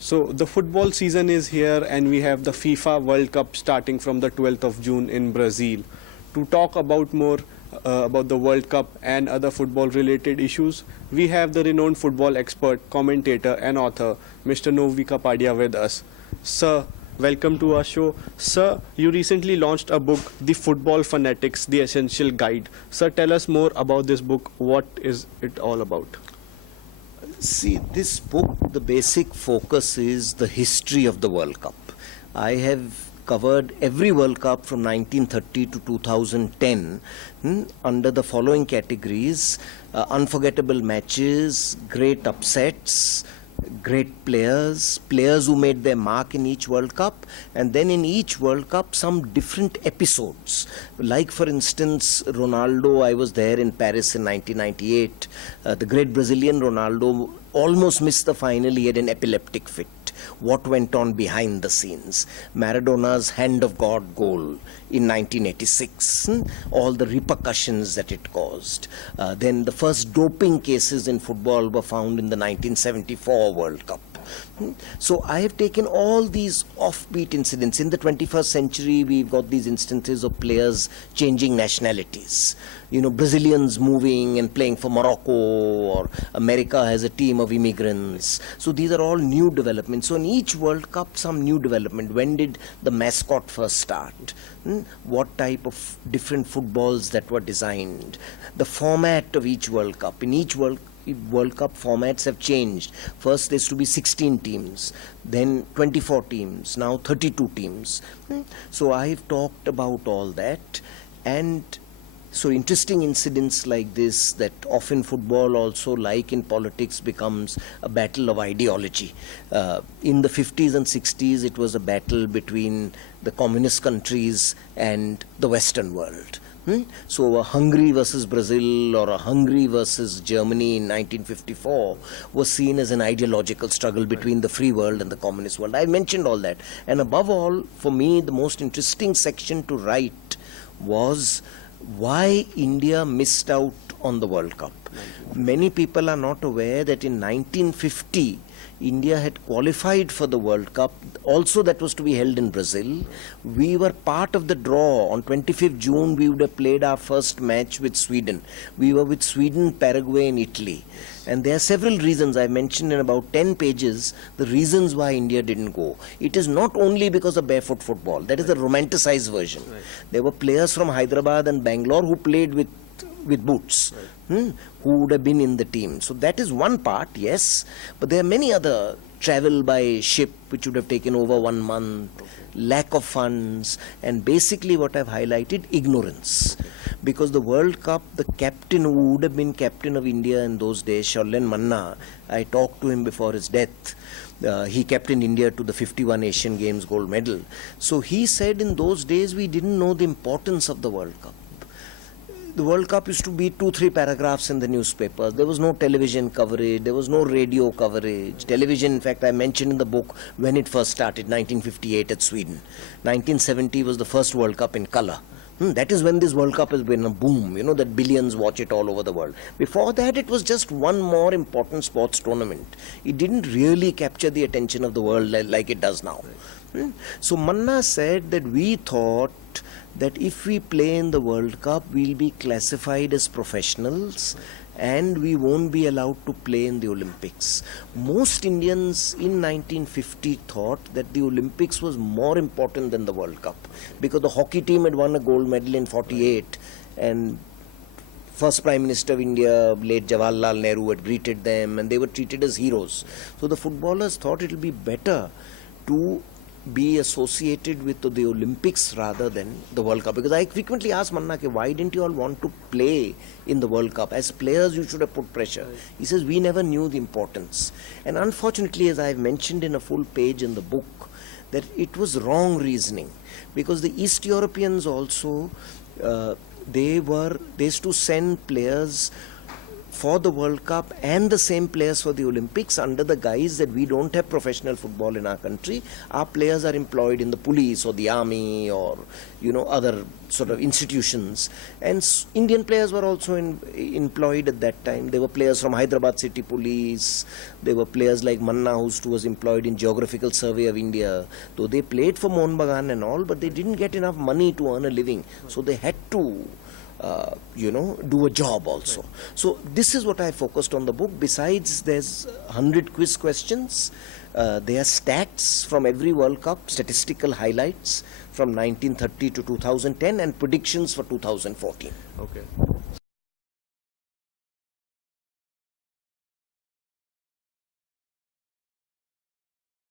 So the football season is here and we have the FIFA World Cup starting from the 12th of June in Brazil. To talk about more about the World Cup and other football related issues, we have the renowned football expert, commentator and author Mr. Novy Kapadia with us. Sir, welcome to our show. Sir, you recently launched a book, The Football Fanatics, The Essential Guide. Sir, tell us more about this book. What is it all about? See, this book, the basic focus is the history of the World Cup. I have covered every World Cup from 1930 to 2010 under the following categories: unforgettable matches, great upsets, great players, players who made their mark in each World Cup, and then in each World Cup some different episodes. Like for instance, Ronaldo, I was there in Paris in 1998. The great Brazilian Ronaldo almost missed the final. He had an epileptic fit. What went on behind the scenes? Maradona's hand of God goal in 1986, all the repercussions that it caused. Then the first doping cases in football were found in the 1974 World Cup. So I have taken all these offbeat incidents. In the 21st century, we've got these instances of players changing nationalities. You know, Brazilians moving and playing for Morocco, or America has a team of immigrants. So these are all new developments. So in each World Cup, some new development. When did the mascot first start? What type of different footballs that were designed? The format of each World Cup. In each World Cup formats have changed. First there used to be 16 teams, then 24 teams, now 32 teams. So I've talked about all that, and so interesting incidents like this, that often football also, like in politics, becomes a battle of ideology. In the 50s and 60s it was a battle between the communist countries and the Western world. So a Hungary versus Brazil or a Hungary versus Germany in 1954 was seen as an ideological struggle between the free world and the communist world. I mentioned all that. And above all, for me, the most interesting section to write was why India missed out on the World Cup. Many people are not aware that in 1950, India had qualified for the World Cup, also that was to be held in Brazil. We were part of the draw. On 25th June, we would have played our first match with Sweden. We were with Sweden, Paraguay and Italy. And there are several reasons. I mentioned in about 10 pages the reasons why India didn't go. It is not only because of barefoot football. That is the romanticized version. There were players from Hyderabad and Bangalore who played with boots, who would have been in the team. So that is one part, yes. But there are many other: travel by ship, which would have taken over 1 month, lack of funds, and basically what I've highlighted, ignorance. Because the World Cup, the captain who would have been captain of India in those days, Sharlen Manna, I talked to him before his death. He captained India to the 51 Asian Games gold medal. So he said in those days we didn't know the importance of the World Cup. The World Cup used to be 2-3 paragraphs in the newspapers. There was no television coverage. There was no radio coverage. Television, in fact, I mentioned in the book when it first started, 1958 at Sweden. 1970 was the first World Cup in color. That is when this World Cup has been a boom, you know, that billions watch it all over the world. Before that, it was just one more important sports tournament. It didn't really capture the attention of the world like it does now. So Manna said that we thought that if we play in the World Cup, we'll be classified as professionals and we won't be allowed to play in the Olympics. Most Indians in 1950 thought that the Olympics was more important than the World Cup, because the hockey team had won a gold medal in 48 and first Prime Minister of India, late Jawaharlal Nehru, had greeted them and they were treated as heroes. So the footballers thought it will be better to be associated with the Olympics rather than the World Cup. Because I frequently ask Manna, why didn't you all want to play in the World Cup? As players, you should have put pressure. He says, we never knew the importance. And unfortunately, as I've mentioned in a full page in the book, that it was wrong reasoning. Because the East Europeans also, they used to send players for the World Cup and the same players for the Olympics under the guise that we don't have professional football in our country. Our players are employed in the police or the army or, other sort of institutions. And Indian players were also employed at that time. There were players from Hyderabad City Police. There were players like Manna, who was employed in Geographical Survey of India. Though they played for Mohun Bagan and all, but they didn't get enough money to earn a living. So they had to do a job also. So this is what I focused on the book. Besides, there's 100 quiz questions. There are stats from every World Cup, statistical highlights from 1930 to 2010 and predictions for 2014. Okay.